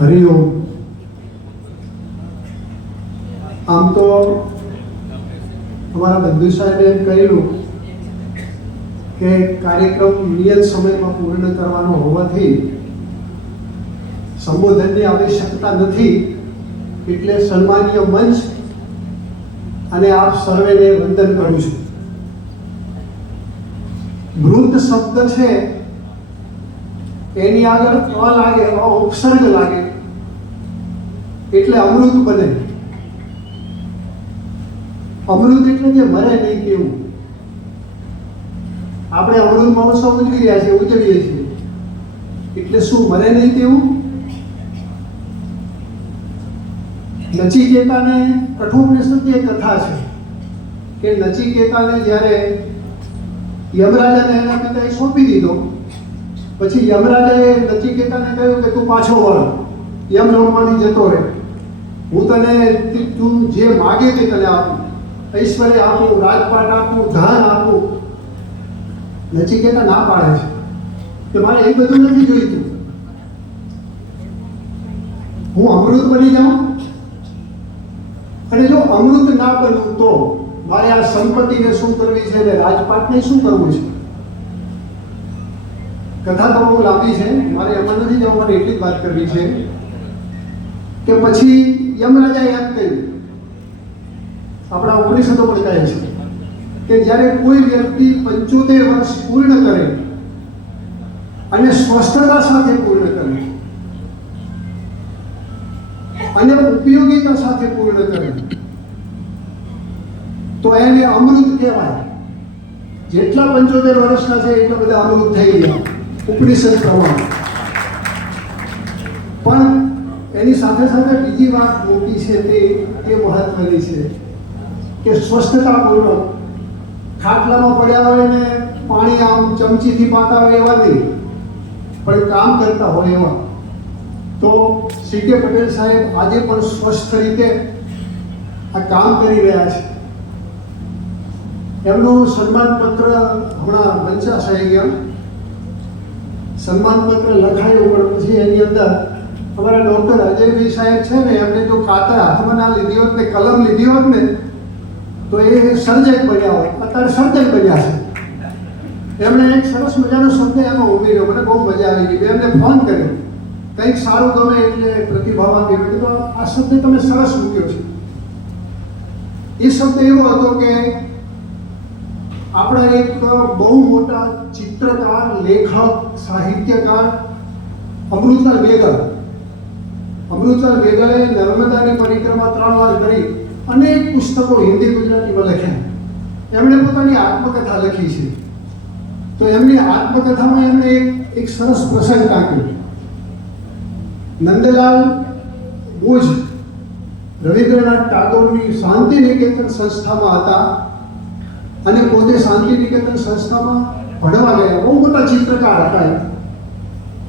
હરિઓમ. આમ તો અમારા બંધુ સાહેબે એમ કહેલું કે કાર્યક્રમ નિયત સમયમાં પૂર્ણ કરવાનો હોવાથી સંબોધનની આવશ્યકતા નથી, એટલે સન્માનીય મંચ અને આપ સર્વેને વંદન કરું છું. મૃત શબ્દ છે એની આગળ અ લાગે, ઉપસર્ગ લાગે એટલે અમૃત બને. અમૃત એટલે જે મરે નહીં તેવું. આપણે અમૃત મહોત્સવ ઉજવીએ છીએ, એટલે શું મરે નહીં તેવું? નચિકેતાને કઠોપનિષદની એક કથા છે કે નચિકેતાને જ્યારે યમરાજાને એના પિતાએ સોંપી દીધો, પછી યમરાજાએ નચિકેતાને કહ્યું કે તું પાછો વળ, યમલોકમાંથી જતો રહે, હું તને તું જે માગે તે તને આપું, ઐશ્વર્ય આપું, રાજપાટ આપું, ધન આપું. નચિકેતા ના પાડે છે કે મારે એ બધું નથી જોઈતું, હું અમૃત બની જાઉં, અને જો અમૃત ના બનવું તો મારે આ સંપત્તિને શું કરવી છે અને રાજપાટને શું કરવું છે. કથા તો બહુ લાંબી છે, મારે એમાં નથી જવું, મારે એટલી જ વાત કરવી છે કે પછી યમરાજાએ એમ કહ્યું, આપણા ઉપનિષદો પણ કહે છે કે જ્યારે કોઈ વ્યક્તિ 75 વર્ષ પૂર્ણ કરે અને સ્વસ્થતા સાથે પૂર્ણ કરે અને ઉપયોગિતા સાથે પૂર્ણ કરે તો એને અમૃત કહેવાય. જેટલા 75 વર્ષના છે એટલા બધા અમૃત થઈ ગયા ઉપનિષદ પ્રમાણે. પણ એની સાથે સાથે બીજી વાત મોટી છે, તે મહત્વની છે કે સ્વસ્થતાપૂર્વક ખાટલામાં પડ્યા હોય ને પાણી આમ ચમચીથી પાતા હોય એવા નહીં, પણ કામ કરતા હોય એવા. તો સી કે પટેલ સાહેબ આજે પણ સ્વસ્થ રીતે આ કામ કરી રહ્યા છે. એમનું સન્માન પત્ર હમણાં વંચાઈ ગયા, સન્માન પત્ર લખાયું, પણ પછી એની અંદર અમારા ડૉક્ટર અજયભાઈ સાહેબ છે ને, એમને જો કાતર હાથમાં ના લીધી હોત ને, કલમ લીધી હોત ને, તો એ સર્જક બન્યા હોત. અત્યારે સર્જક બન્યા છે. એમણે એક સરસ મજાનો શબ્દ એમાં ઉમેર્યો, મને બહુ મજા આવી ગઈ. એમને ફોન કર્યો, કંઈક સારું ગમે એટલે પ્રતિભાવ આપ્યો, તો આ શબ્દ તમે સરસ મૂક્યો છે. એ શબ્દ એવો હતો કે આપણા એક બહુ મોટા ચિત્રકાર, લેખક, સાહિત્યકાર અમૃતલાલ બેગલે નર્મદાની પરિક્રમા 3 વાર કરી, અનેક પુસ્તકો હિન્દી ગુજરાતીમાં લખ્યા. એમણે પોતાની આત્મકથા લખી છે. તો એમની આત્મકથામાં એમણે એક સરસ પ્રસંગ ટાંક્યો. નંદલાલ બોઝ રવિન્દ્રનાથ ટાગોરની શાંતિ નિકેતન સંસ્થામાં હતા અને પોતે શાંતિ નિકેતન સંસ્થામાં ભણવા ગયા. બહુ મોટા ચિત્રકાર હતા.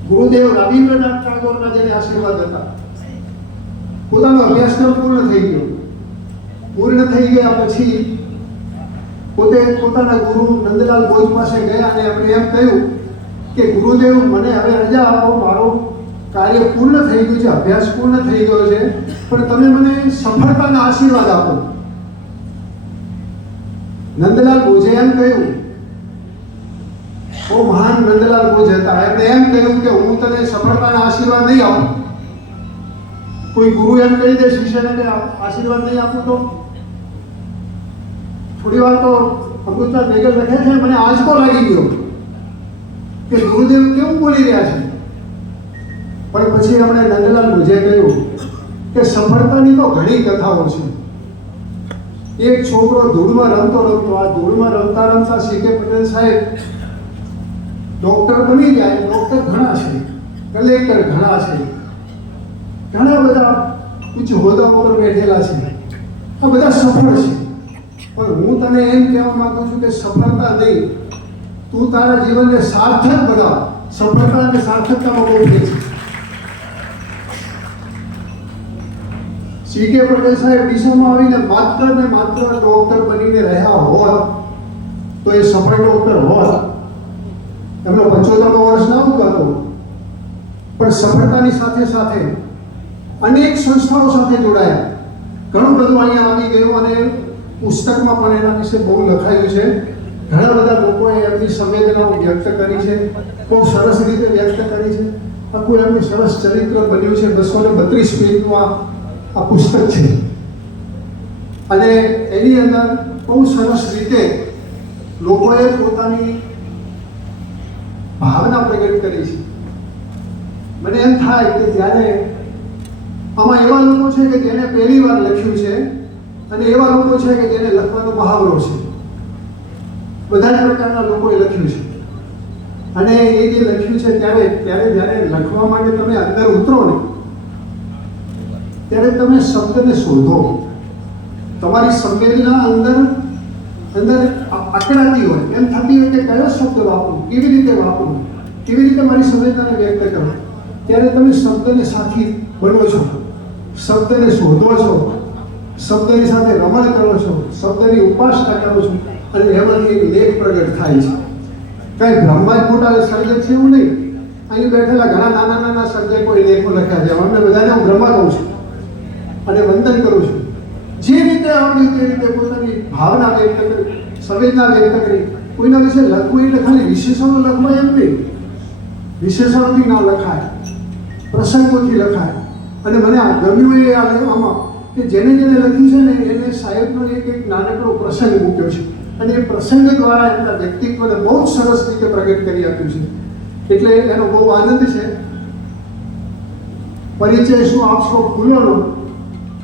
ગુરુદેવ રવિન્દ્રનાથ ટાગોરના જેને આશીર્વાદ હતા. પોતાનો અભ્યાસક્રમ પૂર્ણ થઈ ગયા પછી પોતે પોતાના ગુરુ નંદલાલ બોઝ પાસે ગયા અને એમણે એમ કહ્યું કે ગુરુદેવ, મને હવે રજા આપો, મારો કાર્ય પૂર્ણ થઈ ગયું છે, અભ્યાસ પૂર્ણ થઈ ગયો છે, પણ તમે મને સફળતાના આશીર્વાદ આપો. નંદલાલ બોઝે એમ કહ્યું, બહુ મહાન નંદલાલ બોઝ હતા, એમણે એમ કહ્યું કે હું તને સફળતાના આશીર્વાદ નહીં આપું. કોઈ ગુરુ એમ કહી દે શિષ્યને કે આશીર્વાદ નહીં આપું તો થોડી વાર તો અમૃતલાલ બેગલ લખે છે, મને આંચકો લાગી ગયો કે ગુરુદેવ કેવું બોલી રહ્યા છે. પણ પછી એમણે નંદલાલ બોઝે કહ્યું કે સફળતાની તો ઘણી કથાઓ છે. એક છોકરો ધૂળમાં રમતો આ ધૂળમાં રમતા સી કે પટેલ સાહેબ ડોક્ટર બની જાય. ડોક્ટર ઘણા છે, કલેક્ટર ઘણા છે, ઘણા બધા ઉચ્ચ હોદ્દા ઉપર બેઠેલા છે, આ બધા સફળ છે. પણ હું તને એમ કહેવા માંગુ છું કે સફળતા નહીં, તું તારા જીવનને સાર્થક બનાવ. સફળતા અને સાર્થકતામાં બહુ ફેર છે. સી કે પટેલ સાહેબ ડીસામાં આવીને માત્ર ને માત્ર ડોક્ટર બનીને રહ્યા હોત તો એ સફળ ડોક્ટર હોત. એમનો 75મો વર્ષ ના ઉગાતો, પણ સફળતાની સાથે સાથે અનેક સંસ્થાઓ સાથે જોડાયા. ઘણું બધું અહીંયા આવી ગયું અને પુસ્તકમાં પણ એના વિશે બહુ લખાયું છે. ઘણા બધા લોકોએ એમની સંવેદનાઓ વ્યક્ત કરી છે, બહુ સરસ રીતે વ્યક્ત કરી છે. આખું એમનું સરસ ચરિત્ર બન્યું છે. 232 પેજનું આ પુસ્તક છે અને એની અંદર બહુ સરસ રીતે લોકોએ પોતાની ભાવના પ્રગટ કરી છે. મને એમ થાય કે જ્યારે આમાં એવા લોકો છે કે જેને પહેલી વાર લખ્યું છે અને એવા લોકો છે કે જેને લખવાનો મહાવરો છે. બધા જ પ્રકારના લોકોએ લખ્યું છે અને એ જે લખ્યું છે ત્યારે જ્યારે લખવા માટે તમે અંદર ઉતરો ને ત્યારે તમે શબ્દને શોધો. તમારી સંવેદના અંદર અકળાતી હોય, એમ થતી હોય કે કયો શબ્દ વાપરું, કેવી રીતે વાપરું, કેવી રીતે મારી સંવેદનાને વ્યક્ત કરું. ત્યારે તમે શબ્દને સાથી બનો છો, શબ્દને શોધો છો, શબ્દની સાથે રમણ કરો છો, શબ્દની ઉપાસના કરો છો અને એમાંથી એક લેખ પ્રગટ થાય છે. કઈ બ્રહ્મા જ મોટા સર્જક છે એવું નહીં. અહીં બેઠેલા ઘણા નાના નાના સર્જકોએ લેખો લખ્યા છે. અમને બધાને હું બ્રહ્મા કહું છું અને વંદન કરું છું. જે રીતે આવડ્યું તે રીતે પોતાની ભાવના વ્યક્ત કરી, સંવેદના વ્યક્ત કરી. કોઈના વિશે લખવું એટલે ખાલી વિશેષણો લખવા એમ નહીં. વિશેષણોથી ના લખાય, પ્રસંગોથી લખાય. અને મને આ ગમ્યું એ આમાં કે જેને લખ્યું છે ને એને સાહેબનો એક નાનકડો પ્રસંગ મૂક્યો છે અને એ પ્રસંગ દ્વારા એમના વ્યક્તિત્વને બહુ જ સરસ રીતે પ્રગટ કરી આપ્યું છે. એટલે એનો બહુ આનંદ છે. પરિચય શું આપશો ફૂલોનો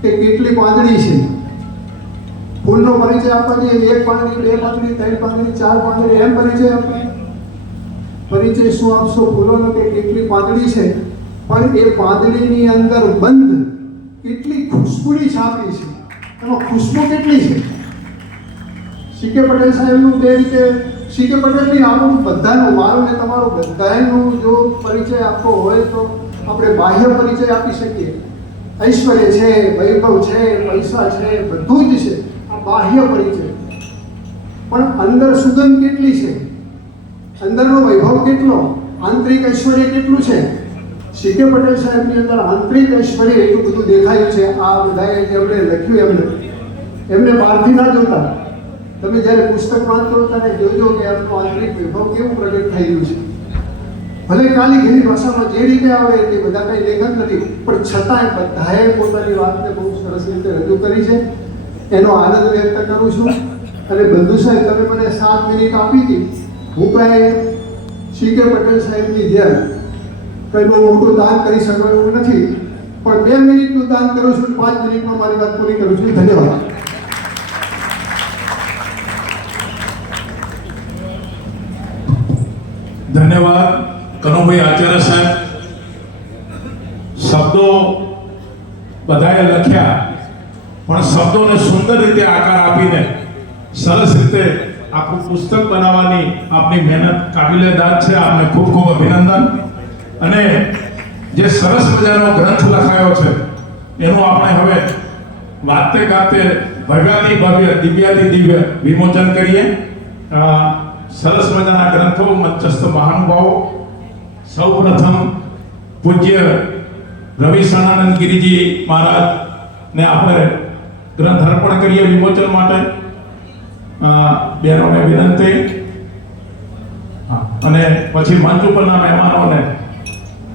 કે કેટલી પાંદડી છે. ફૂલનો પરિચય આપવા જઈએ 1 પાંદડી, 2 પાંદડી, 3 પાંદડી, 4 પાંદડી એમ પરિચય આપે. પરિચય શું આપશો ફૂલોનો કે કેટલી પાંદડી છે, પણ એ પાંદડીની અંદર બંધ કેટલી ખુશ્બુની છાપી છે, એમાં ખુશ્બુ કેટલી છે. સી.કે. પટેલ સાહેબનું બે રીતે, સી.કે. પટેલની આપણું બધાનું, મારું ને તમારું બધાનું જો પરિચય આપવો હોય તો આપણે બાહ્ય પરિચય આપી શકીએ. ઐશ્વર્ય છે, વૈભવ છે, પૈસા છે, બધું જ છે, આ બાહ્ય પરિચય. પણ અંદર સુગંધ કેટલી છે, અંદરનો વૈભવ કેટલો, આંતરિક ઐશ્વર્ય કેટલું છે. સી.કે. પટેલ સાહેબની અંદર આંતરિક ઐશ્વર્ય એટલું બધું દેખાયું છે. આ બધાએ જેમણે લખ્યું એમને બહારથી ના જોતા. તમે જ્યારે પુસ્તક વાંચો ત્યારે જોજો કે એમનું આંતરિક વૈભવ કેવું પ્રગટ થઈ રહ્યું છે. ભલે કાલી ઘેરી ભાષામાં જે રીતે આવડે તે બધા કંઈ લેખક નથી, પણ છતાંય બધાએ પોતાની વાતને બહુ સરસ રીતે રજૂ કરી છે. એનો આનંદ વ્યક્ત કરું છું. અને બંધુ સાહેબ, તમે મને 7 મિનિટ આપી હતી. હું કાંઈ સી.કે. પટેલ સાહેબની જેમ કંઈ બહુ મોટું દાન કરી શકું એવું નથી, પણ 2 મિનિટનું દાન કરું છું. 5 મિનિટમાં મારી વાત પૂરી કરું છું. ધન્યવાદ. ધન્યવાદ કનુભાઈ આચાર્ય સાહેબ. શબ્દો બધાએ લખ્યા, પણ શબ્દોને સુંદર રીતે આકાર આપીને સરસ રીતે આખું પુસ્તક બનાવવાની આપની મહેનત કાબિલે-દાદ છે. આપને ખૂબ ખૂબ અભિનંદન. અને જે સરસ મજાનો ગ્રંથ લખાયો છે એનું આપણે હવે વાતે ગાતે ભવ્યાતિ ભવ્ય, દિવ્યાતિ દિવ્ય વિમોચન કરીએ. સરસ મજાના ગ્રંથો, મંચસ્થ મહાનુભાવો. સૌ પ્રથમ પૂજ્ય રવિ શરણાનંદ ગિરિજી મહારાજને આપણે ગ્રંથ અર્પણ કરીએ વિમોચન માટે. બહેનોને વિનંતી. અને પછી મંચ ઉપરના મહેમાનોને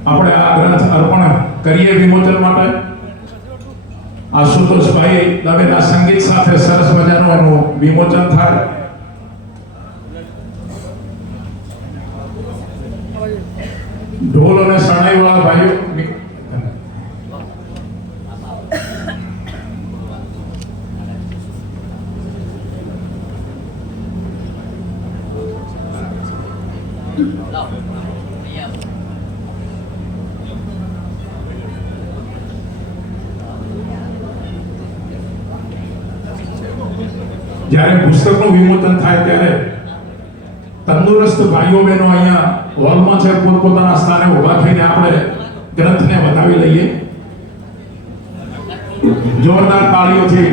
આપણે આ ગ્રંથ અર્પણ કરીએ વિમોચન માટે. આશુતોષભાઈ દવેના સંગીત સાથે સરસ મજાનું એનું વિમોચન થાય. ઢોલ અને શરણાઈ વાળા ભાઈઓ જ્યારે પુસ્તકનું વિમોચન થાય ત્યારે તંદુરસ્ત ભાઈઓ બહેનો અહીંયા હોલમાં છે, પોતપોતાના સ્થાને ઉભા થઈને આપણે ગ્રંથને વધાવી લઈએ જોરદાર તાળીઓથી.